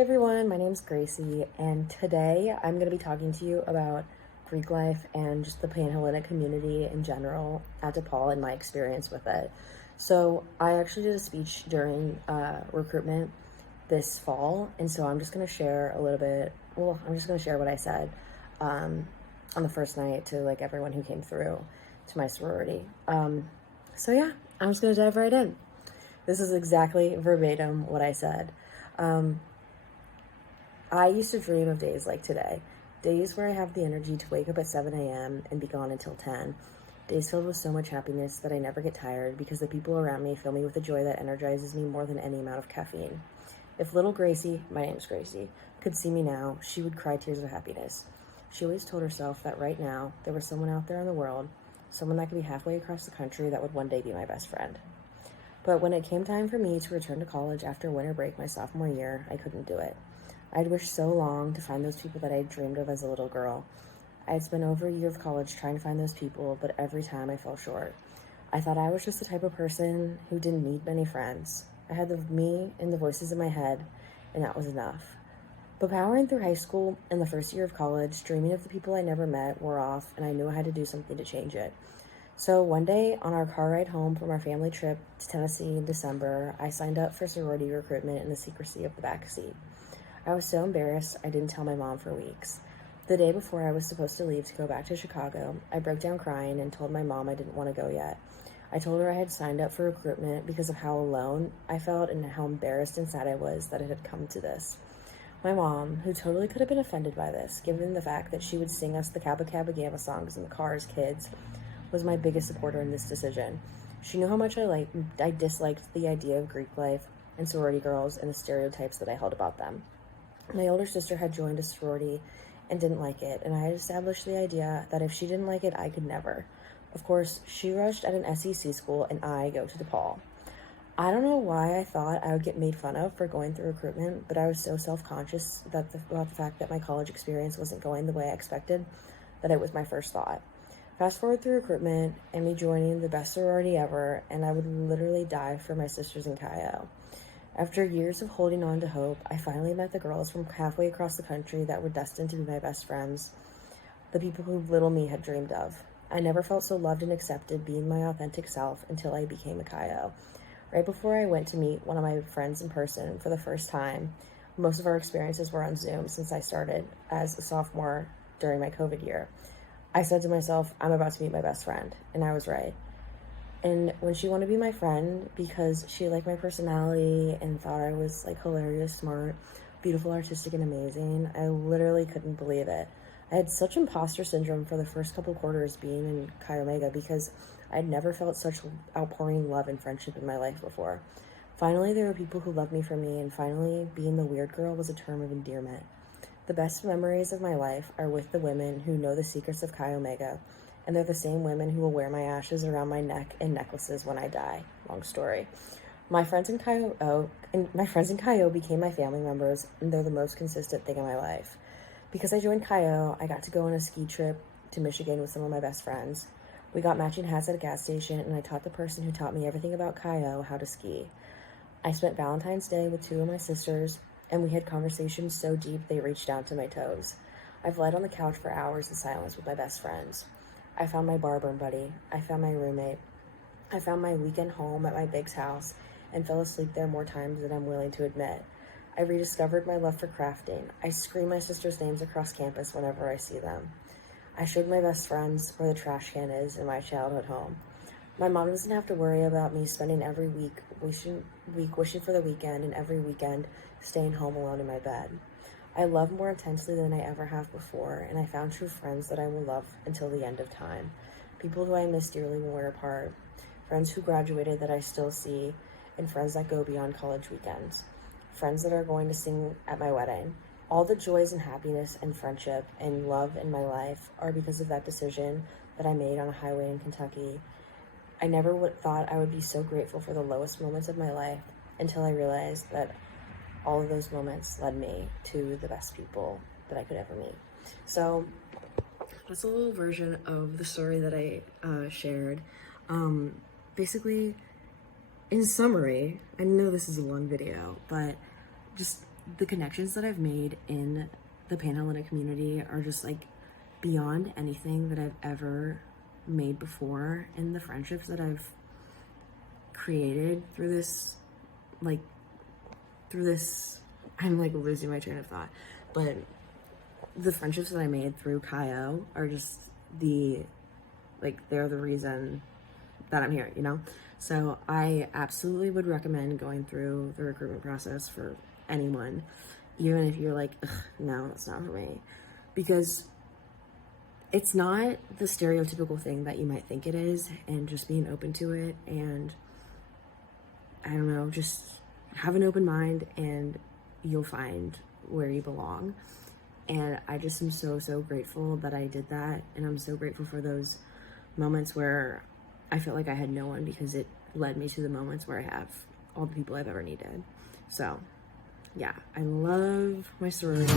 Hey everyone, my name's Gracie, and today I'm going to be talking to you about Greek life and just the Pan-Hellenic community in general at DePaul and my experience with it. So, I actually did a speech during recruitment this fall, and so I'm just going to share a little bit. Well, I'm just going to share what I said on the first night to like everyone who came through to my sorority. So, yeah, I'm just going to dive right in. This is exactly verbatim what I said. I used to dream of days like today, days where I have the energy to wake up at 7 a.m. and be gone until 10, days filled with so much happiness that I never get tired because the people around me fill me with a joy that energizes me more than any amount of caffeine. If little Gracie, my name's Gracie, could see me now, she would cry tears of happiness. She always told herself that right now there was someone out there in the world, someone that could be halfway across the country that would one day be my best friend. But when it came time for me to return to college after winter break my sophomore year, I couldn't do it. I'd wished so long to find those people that I dreamed of as a little girl. I had spent over a year of college trying to find those people, but every time I fell short. I thought I was just the type of person who didn't need many friends. I had me and the voices in my head, and that was enough. But powering through high school and the first year of college, dreaming of the people I never met wore off, and I knew I had to do something to change it. So one day on our car ride home from our family trip to Tennessee in December, I signed up for sorority recruitment in the secrecy of the back seat. I was so embarrassed I didn't tell my mom for weeks. The day before I was supposed to leave to go back to Chicago, I broke down crying and told my mom I didn't want to go yet. I told her I had signed up for recruitment because of how alone I felt and how embarrassed and sad I was that it had come to this. My mom, who totally could have been offended by this, given the fact that she would sing us the Kappa Kappa Gamma songs in the car as kids, was my biggest supporter in this decision. She knew how much I disliked the idea of Greek life and sorority girls and the stereotypes that I held about them. My older sister had joined a sorority and didn't like it, and I had established the idea that if she didn't like it, I could never. Of course, she rushed at an SEC school, and I go to DePaul. I don't know why I thought I would get made fun of for going through recruitment, but I was so self-conscious about the fact that my college experience wasn't going the way I expected that it was my first thought. Fast forward through recruitment and me joining the best sorority ever, and I would literally die for my sisters in Chi. After years of holding on to hope, I finally met the girls from halfway across the country that were destined to be my best friends, the people who little me had dreamed of. I never felt so loved and accepted being my authentic self until I became a Chi. Right before I went to meet one of my friends in person for the first time, most of our experiences were on Zoom since I started as a sophomore during my COVID year. I said to myself, I'm about to meet my best friend, and I was right. And when she wanted to be my friend because she liked my personality and thought I was like hilarious, smart, beautiful, artistic, and amazing, I literally couldn't believe it. I had such imposter syndrome for the first couple quarters being in Chi Omega because I'd never felt such outpouring love and friendship in my life before. Finally, there were people who loved me for me, and finally, being the weird girl was a term of endearment. The best memories of my life are with the women who know the secrets of Chi Omega, and they're the same women who will wear my ashes around my neck in necklaces when I die. Long story. My friends in Chi became my family members, and they're the most consistent thing in my life. Because I joined Chi, I got to go on a ski trip to Michigan with some of my best friends. We got matching hats at a gas station, and I taught the person who taught me everything about Chi how to ski. I spent Valentine's Day with two of my sisters, and we had conversations so deep they reached down to my toes. I've laid on the couch for hours in silence with my best friends. I found my barber buddy. I found my roommate. I found my weekend home at my Big's house and fell asleep there more times than I'm willing to admit. I rediscovered my love for crafting. I scream my sisters' names across campus whenever I see them. I showed my best friends where the trash can is in my childhood home. My mom doesn't have to worry about me spending every week wishing for the weekend and every weekend staying home alone in my bed. I love more intensely than I ever have before, and I found true friends that I will love until the end of time. People who I miss dearly when we're apart. Friends who graduated that I still see, and friends that go beyond college weekends. Friends that are going to sing at my wedding. All the joys and happiness and friendship and love in my life are because of that decision that I made on a highway in Kentucky. I never thought I would be so grateful for the lowest moments of my life until I realized that all of those moments led me to the best people that I could ever meet. So that's a little version of the story that I shared. Basically, in summary, I know this is a long video, but just the connections that I've made in the Panhellenic community are just like beyond anything that I've ever made before, and the friendships that I've created through this, I'm like losing my train of thought, but the friendships that I made through Kaio are just they're the reason that I'm here, you know? So I absolutely would recommend going through the recruitment process for anyone, even if you're like, no, that's not for me, because it's not the stereotypical thing that you might think it is, and just being open to it, and I don't know, just have an open mind and you'll find where you belong. And I just am so, so grateful that I did that. And I'm so grateful for those moments where I felt like I had no one, because it led me to the moments where I have all the people I've ever needed. So yeah, I love my sorority.